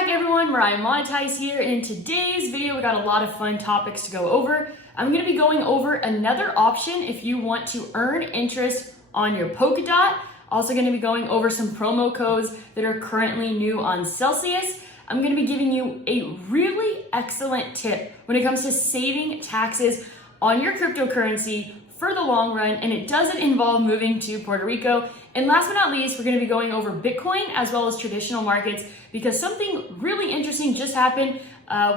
back everyone, 𝘱𝘰𝘊𝘭𝘭𝘺 here, and in today's video we got a lot of fun topics to go over. I'm going to be going over another option if you want to earn interest on your Polkadot. Also going to be going over some promo codes that are currently new on Celsius. I'm going to be giving you a really excellent tip when it comes to saving taxes on your cryptocurrency for the long run, and it doesn't involve moving to Puerto Rico. And last but not least, we're going to be going over Bitcoin as well as traditional markets, because something really interesting just happened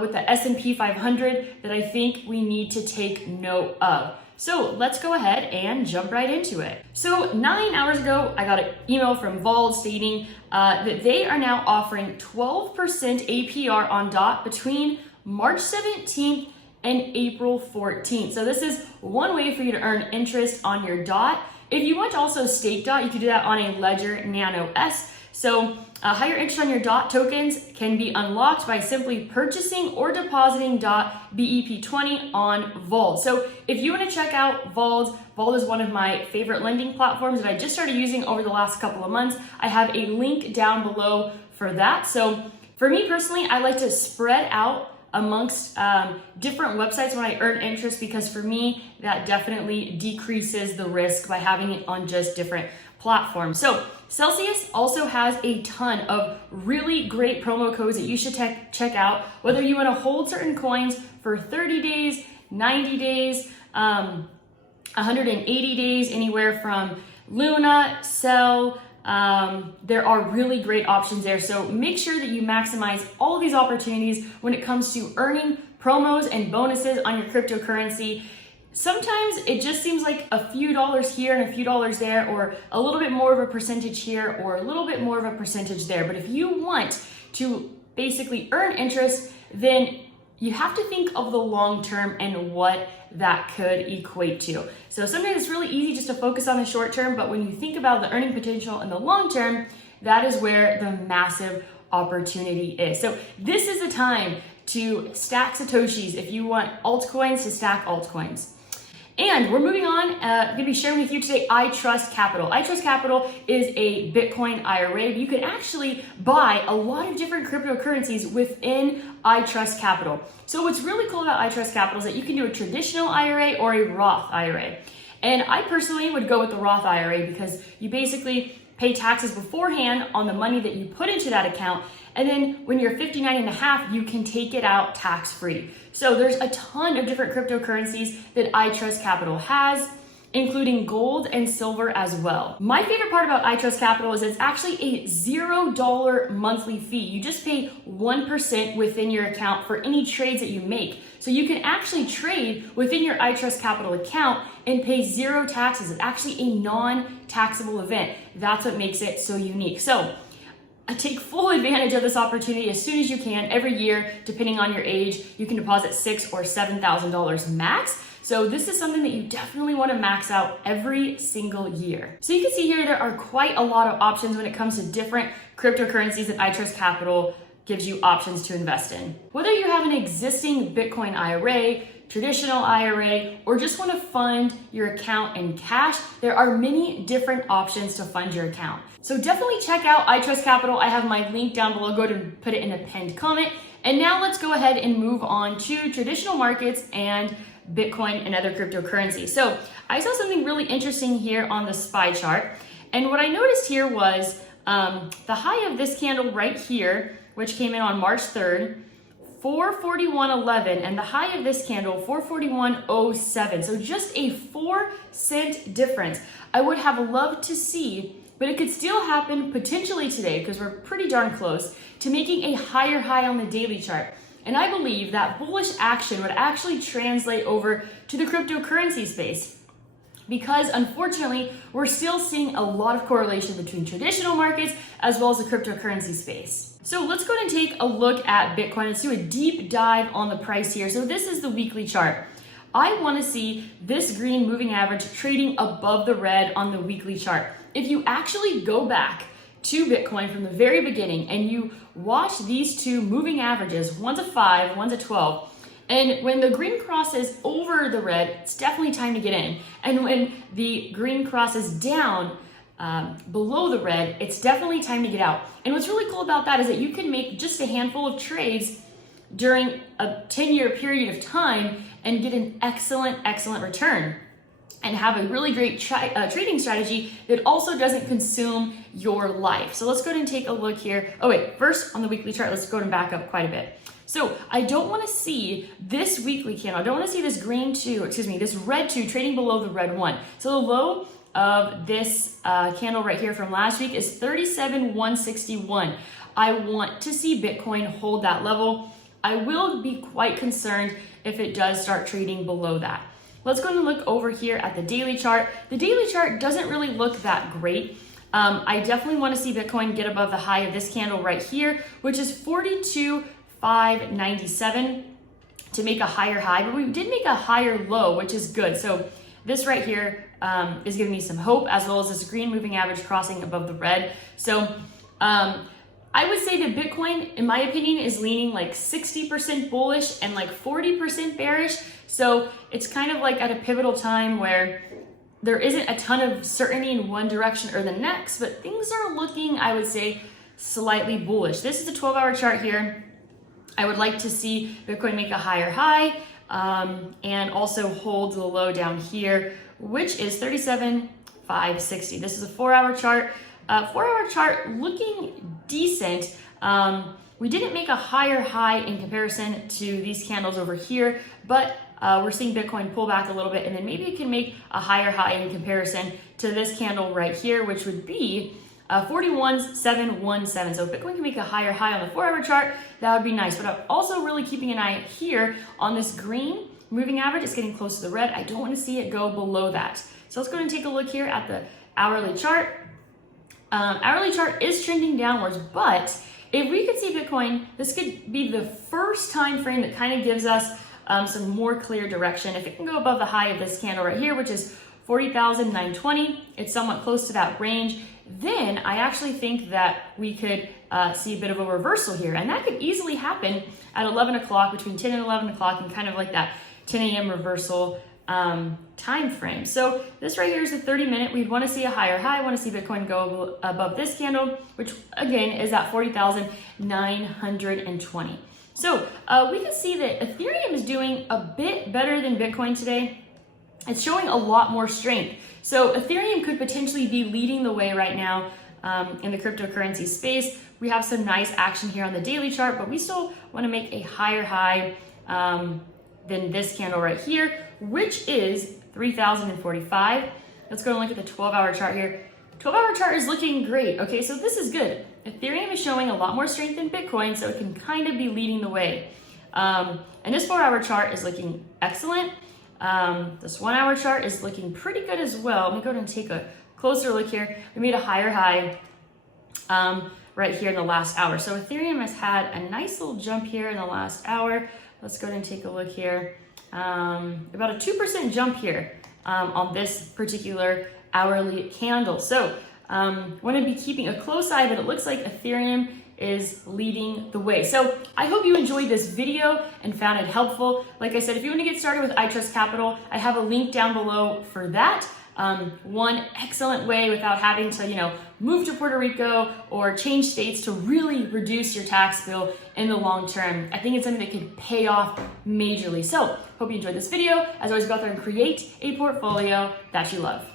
with the S&P 500 that I think we need to take note of. So let's go ahead and jump right into it. So 9 hours ago, I got an email from Vauld stating that they are now offering 12% APR on DOT between March 17th and April 14th. So this is one way for you to earn interest on your DOT. If you want to also stake DOT, you can do that on a Ledger Nano S. So higher interest on your DOT tokens can be unlocked by simply purchasing or depositing DOT BEP20 on Vauld. So if you want to check out Vauld, Vauld is one of my favorite lending platforms that I just started using over the last couple of months. I have a link down below for that. So for me personally, I like to spread out amongst different websites when I earn interest, because for me, that definitely decreases the risk by having it on just different platforms. So Celsius also has a ton of really great promo codes that you should check out, whether you want to hold certain coins for 30 days, 90 days, 180 days, anywhere from Luna, Cell. There are really great options there. So make sure that you maximize all of these opportunities when it comes to earning promos and bonuses on your cryptocurrency. Sometimes it just seems like a few dollars here and a few dollars there, or a little bit more of a percentage here or a little bit more of a percentage there. But if you want to basically earn interest, then you have to think of the long term and what that could equate to. So sometimes it's really easy just to focus on the short term, but when you think about the earning potential in the long term, that is where the massive opportunity is. So this is the time to stack Satoshis if you want altcoins to stack altcoins. And we're moving on. I'm going to be sharing with you today iTrust Capital. iTrust Capital is a Bitcoin IRA. You can actually buy a lot of different cryptocurrencies within iTrust Capital. So what's really cool about iTrust Capital is that you can do a traditional IRA or a Roth IRA. And I personally would go with the Roth IRA because you basically pay taxes beforehand on the money that you put into that account. And then when you're 59 and a half, you can take it out tax-free. So there's a ton of different cryptocurrencies that iTrust Capital has, including gold and silver as well. My favorite part about iTrust Capital is it's actually a $0 monthly fee. You just pay 1% within your account for any trades that you make. So you can actually trade within your iTrust Capital account and pay zero taxes. It's actually a non-taxable event. That's what makes it so unique. So take full advantage of this opportunity as soon as you can. Every year, depending on your age, you can deposit $6,000 or $7,000 max. So this is something that you definitely want to max out every single year. So you can see here there are quite a lot of options when it comes to different cryptocurrencies that iTrust Capital gives you options to invest in. Whether you have an existing Bitcoin IRA, traditional IRA, or just want to fund your account in cash, there are many different options to fund your account. So definitely check out iTrust Capital. I have my link down below. Go to put it in a pinned comment. And now let's go ahead and move on to traditional markets and Bitcoin and other cryptocurrencies. So I saw something really interesting here on the SPY chart. And what I noticed here was the high of this candle right here, which came in on March 3rd, 441.11, and the high of this candle, 441.07. So just a 4-cent difference. I would have loved to see, but it could still happen potentially today because we're pretty darn close to making a higher high on the daily chart. And I believe that bullish action would actually translate over to the cryptocurrency space, because unfortunately, we're still seeing a lot of correlation between traditional markets as well as the cryptocurrency space. So let's go ahead and take a look at Bitcoin. Let's do a deep dive on the price here. So this is the weekly chart. I want to see this green moving average trading above the red on the weekly chart. If you actually go back to Bitcoin from the very beginning and you watch these two moving averages, one's a 5, one's a 12, and when the green crosses over the red, it's definitely time to get in. And when the green crosses down, below the red, it's definitely time to get out. And what's really cool about that is that you can make just a handful of trades during a 10-year period of time and get an excellent return and have a really great trading strategy that also doesn't consume your life. So let's go ahead and take a look here. Oh wait, first on the weekly chart, let's go ahead and back up quite a bit. So I don't want to see this weekly candle. I don't want to see this this red 2 trading below the red 1. So the low of this candle right here from last week is 37,161. I want to see Bitcoin hold that level. I will be quite concerned if it does start trading below that. Let's go and look over here at the daily chart. The daily chart doesn't really look that great. I definitely want to see Bitcoin get above the high of this candle right here, which is 42,597 to make a higher high, but we did make a higher low, which is good. So this right here is giving me some hope, as well as this green moving average crossing above the red. So I would say that Bitcoin, in my opinion, is leaning like 60% bullish and like 40% bearish. So it's kind of like at a pivotal time where there isn't a ton of certainty in one direction or the next, but things are looking, I would say, slightly bullish. This is a 12-hour chart here. I would like to see Bitcoin make a higher high and also hold the low down here, which is 37,560. This is a 4-hour chart. 4-hour chart looking decent. We didn't make a higher high in comparison to these candles over here, but we're seeing Bitcoin pull back a little bit, and then maybe it can make a higher high in comparison to this candle right here, which would be 41,717. So if Bitcoin can make a higher high on the 4-hour chart, that would be nice. But I'm also really keeping an eye here on this green moving average. It's getting close to the red. I don't want to see it go below that. So let's go ahead and take a look here at the hourly chart. Hourly chart is trending downwards, but if we could see Bitcoin, this could be the first time frame that kind of gives us some more clear direction. If it can go above the high of this candle right here, which is 40,920, it's somewhat close to that range, then I actually think that we could see a bit of a reversal here. And that could easily happen at 11 o'clock, between 10 and 11 o'clock, and kind of like that 10 a.m. reversal time frame. So this right here is a 30-minute. We'd want to see a higher high. I want to see Bitcoin go above this candle, which again is at 40,920. So we can see that Ethereum is doing a bit better than Bitcoin today. It's showing a lot more strength. So Ethereum could potentially be leading the way right now in the cryptocurrency space. We have some nice action here on the daily chart, but we still want to make a higher high than this candle right here, which is 3,045. Let's go and look at the 12-hour chart here. 12-hour chart is looking great. Okay, so this is good. Ethereum is showing a lot more strength than Bitcoin, so it can kind of be leading the way. And this 4-hour chart is looking excellent. This 1-hour chart is looking pretty good as well. Let me go ahead and take a closer look here. We made a higher high right here in the last hour. So Ethereum has had a nice little jump here in the last hour. Let's go ahead and take a look here. About a 2% jump here on this particular hourly candle. So want to be keeping a close eye, but it looks like Ethereum is leading the way. So I hope you enjoyed this video and found it helpful. Like I said, if you want to get started with iTrust Capital, I have a link down below for that. One excellent way without having to, move to Puerto Rico or change states to really reduce your tax bill in the long term. I think it's something that could pay off majorly. So hope you enjoyed this video. As always, go out there and create a portfolio that you love.